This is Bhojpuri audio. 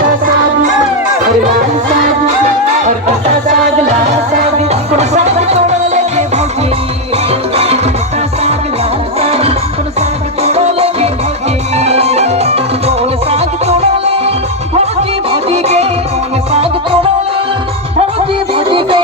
का साग अरे लाल साग हर का साग लाल साग कौन साग तोड़ा लेके भौजी का साग लाल साग कौन साग तोड़ा लेके भौजी कौन साग तोड़ा ले भौजी भौजी के कौन साग तोड़ा ले भौजी भौजी के